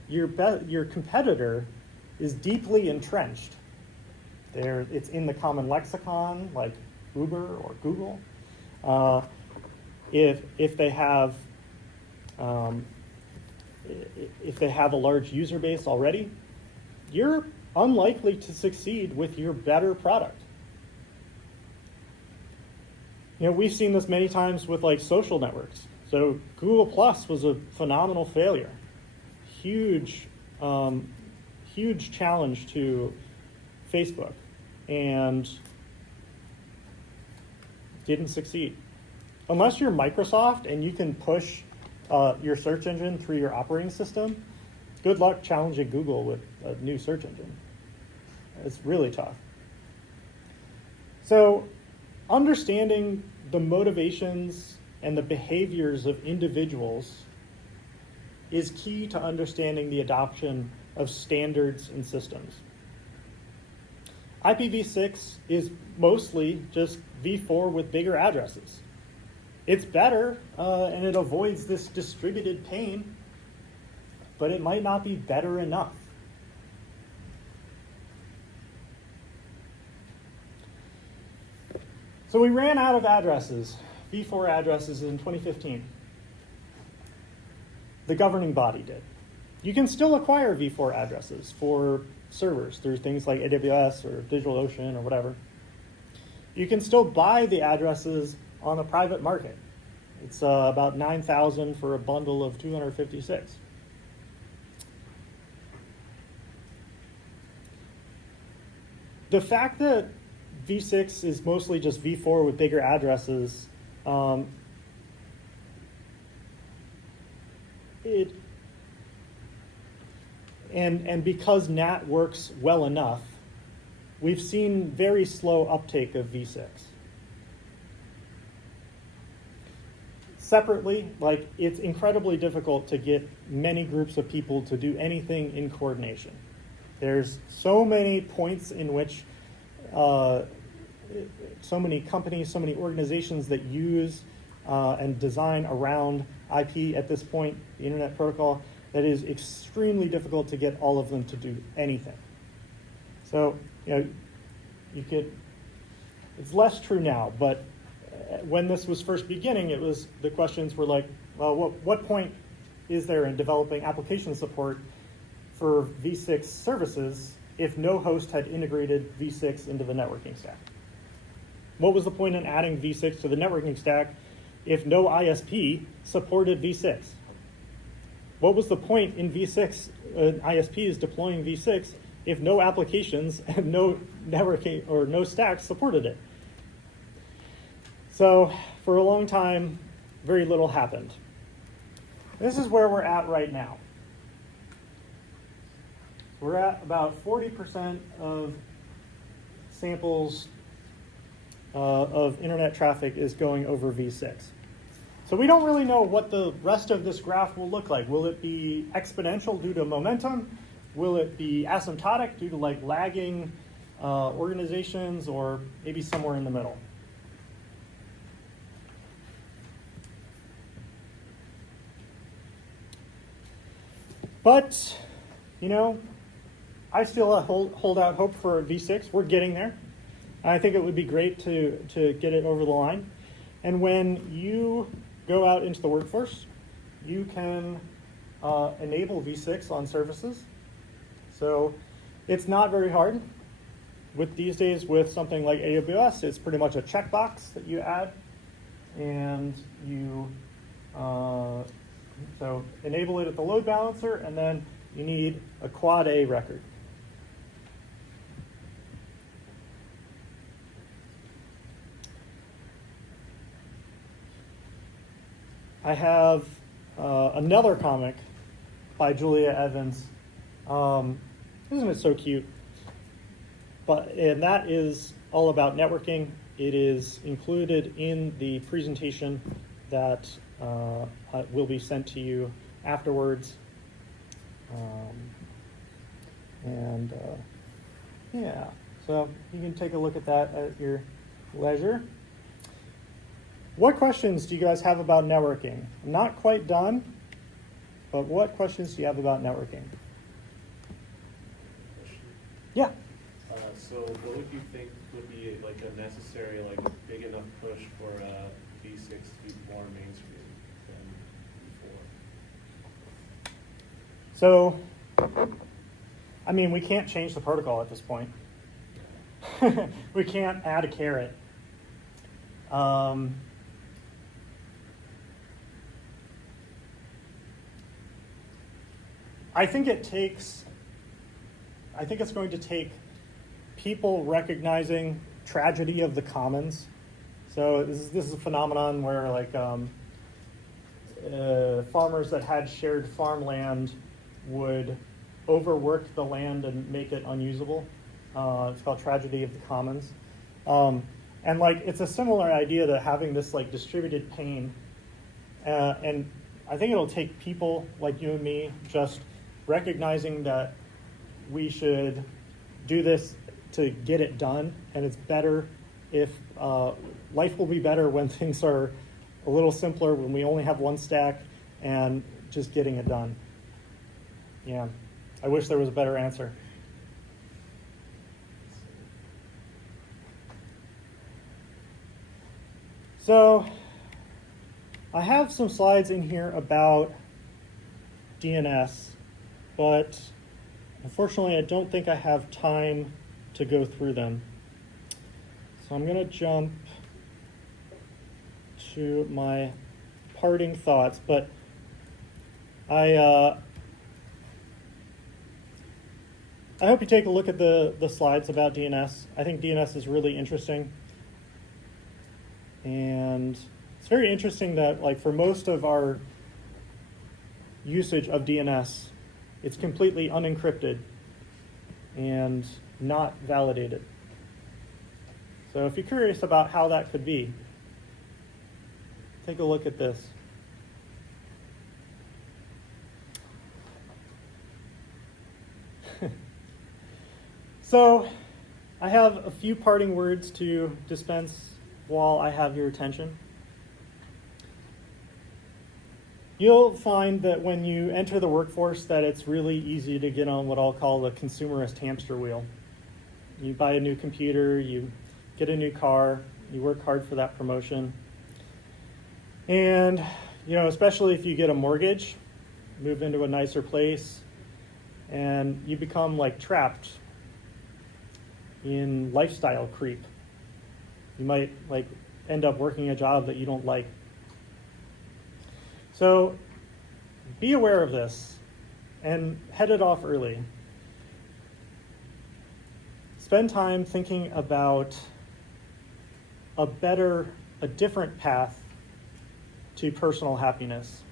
your competitor is deeply entrenched, it's in the common lexicon like Uber or Google, if they have a large user base already, you're unlikely to succeed with your better product. We've seen this many times with social networks. So Google Plus was a phenomenal failure. Huge challenge to Facebook. And didn't succeed. Unless you're Microsoft and you can push your search engine through your operating system, good luck challenging Google with a new search engine. It's really tough. So understanding the motivations and the behaviors of individuals is key to understanding the adoption of standards and systems. IPv6 is mostly just v4 with bigger addresses. It's better, and it avoids this distributed pain, but it might not be better enough. So we ran out of addresses, v4 addresses, in 2015. The governing body did. You can still acquire v4 addresses for servers through things like AWS or DigitalOcean or whatever. You can still buy the addresses on the private market. It's about 9,000 for a bundle of 256. The fact that v6 is mostly just v4 with bigger addresses, and because NAT works well enough, we've seen very slow uptake of v6. Separately, like, it's incredibly difficult to get many groups of people to do anything in coordination. There's so many points in which so many companies, so many organizations that use and design around IP at this point, the Internet Protocol, that is extremely difficult to get all of them to do anything. So, it's less true now, but when this was first beginning, the questions were like, well, what point is there in developing application support for v6 services if no host had integrated v6 into the networking stack? What was the point in adding v6 to the networking stack if no ISP supported v6? What was the point in v6, ISPs deploying v6 if no applications and no networking or no stacks supported it? So for a long time, very little happened. This is where we're at right now. We're at about 40% of samples of internet traffic is going over v6. So we don't really know what the rest of this graph will look like. Will it be exponential due to momentum? Will it be asymptotic due to like lagging organizations, or maybe somewhere in the middle? But, I still hold out hope for v6. We're getting there. I think it would be great to get it over the line. And when you go out into the workforce, you can enable v6 on services. So it's not very hard. These days, with something like AWS, it's pretty much a checkbox that you add, and you so enable it at the load balancer, and then you need a quad A record. I have another comic by Julia Evans. Isn't it so cute? And that is all about networking. It is included in the presentation that will be sent to you afterwards. Yeah, so you can take a look at that at your leisure. What questions do you guys have about networking? I'm not quite done, but what questions do you have about networking? Yeah. So what would you think would be like a necessary, like big enough push for v6 to be more mainstream than before? So, I mean, we can't change the protocol at this point. We can't add a carrot. I think it's going to take people recognizing tragedy of the commons. So this is a phenomenon where like farmers that had shared farmland would overwork the land and make it unusable. It's called tragedy of the commons. And like it's a similar idea to having this like distributed pain. And I think it'll take people like you and me just recognizing that we should do this to get it done, and it's better if life will be better when things are a little simpler, when we only have one stack and just getting it done. Yeah, I wish there was a better answer. So I have some slides in here about DNS, but unfortunately I don't think I have time to go through them. So I'm going to jump to my parting thoughts, but I hope you take a look at the slides about DNS. I think DNS is really interesting. And it's very interesting that like for most of our usage of DNS, it's completely unencrypted and not validated. So if you're curious about how that could be, take a look at this. So I have a few parting words to dispense while I have your attention. You'll find that when you enter the workforce that it's really easy to get on what I'll call the consumerist hamster wheel. You buy a new computer, you get a new car, you work hard for that promotion. And, especially if you get a mortgage, move into a nicer place, and you become like trapped in lifestyle creep. You might like end up working a job that you don't like. So be aware of this and head it off early. Spend time thinking about a different path to personal happiness,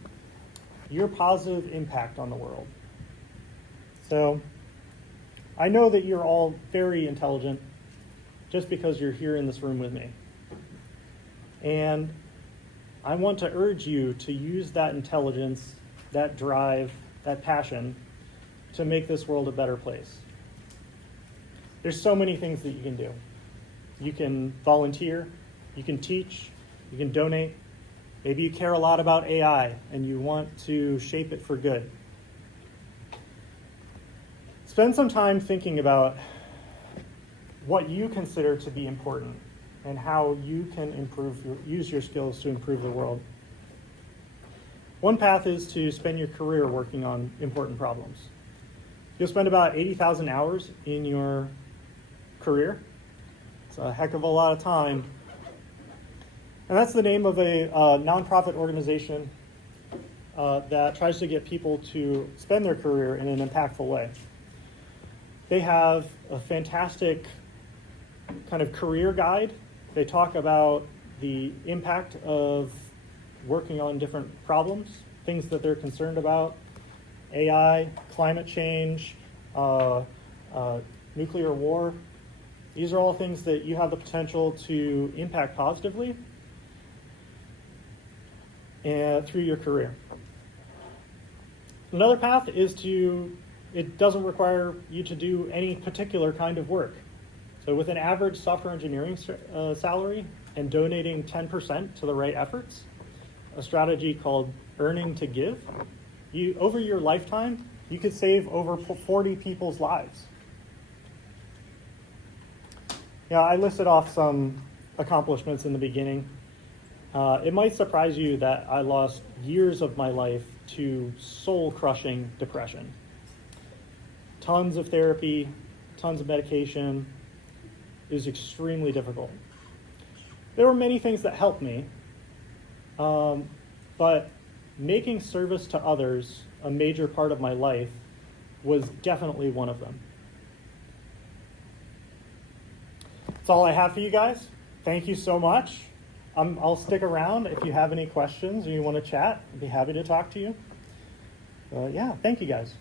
your positive impact on the world. So I know that you're all very intelligent just because you're here in this room with me. And I want to urge you to use that intelligence, that drive, that passion to make this world a better place. There's so many things that you can do. You can volunteer, you can teach, you can donate. Maybe you care a lot about AI and you want to shape it for good. Spend some time thinking about what you consider to be important and how you can use your skills to improve the world. One path is to spend your career working on important problems. You'll spend about 80,000 hours in your career. It's a heck of a lot of time. And that's the name of a nonprofit organization that tries to get people to spend their career in an impactful way. They have a fantastic kind of career guide. They talk about the impact of working on different problems, things that they're concerned about, AI, climate change, nuclear war. These are all things that you have the potential to impact positively through your career. Another path is it doesn't require you to do any particular kind of work. So with an average software engineering salary and donating 10% to the right efforts, a strategy called earning to give, over your lifetime, you could save over 40 people's lives. Yeah, I listed off some accomplishments in the beginning. It might surprise you that I lost years of my life to soul-crushing depression. Tons of therapy, tons of medication. It was extremely difficult. There were many things that helped me, but making service to others a major part of my life was definitely one of them. That's all I have for you guys. Thank you so much. I'll stick around if you have any questions or you want to chat. I'd be happy to talk to you. Yeah, thank you guys.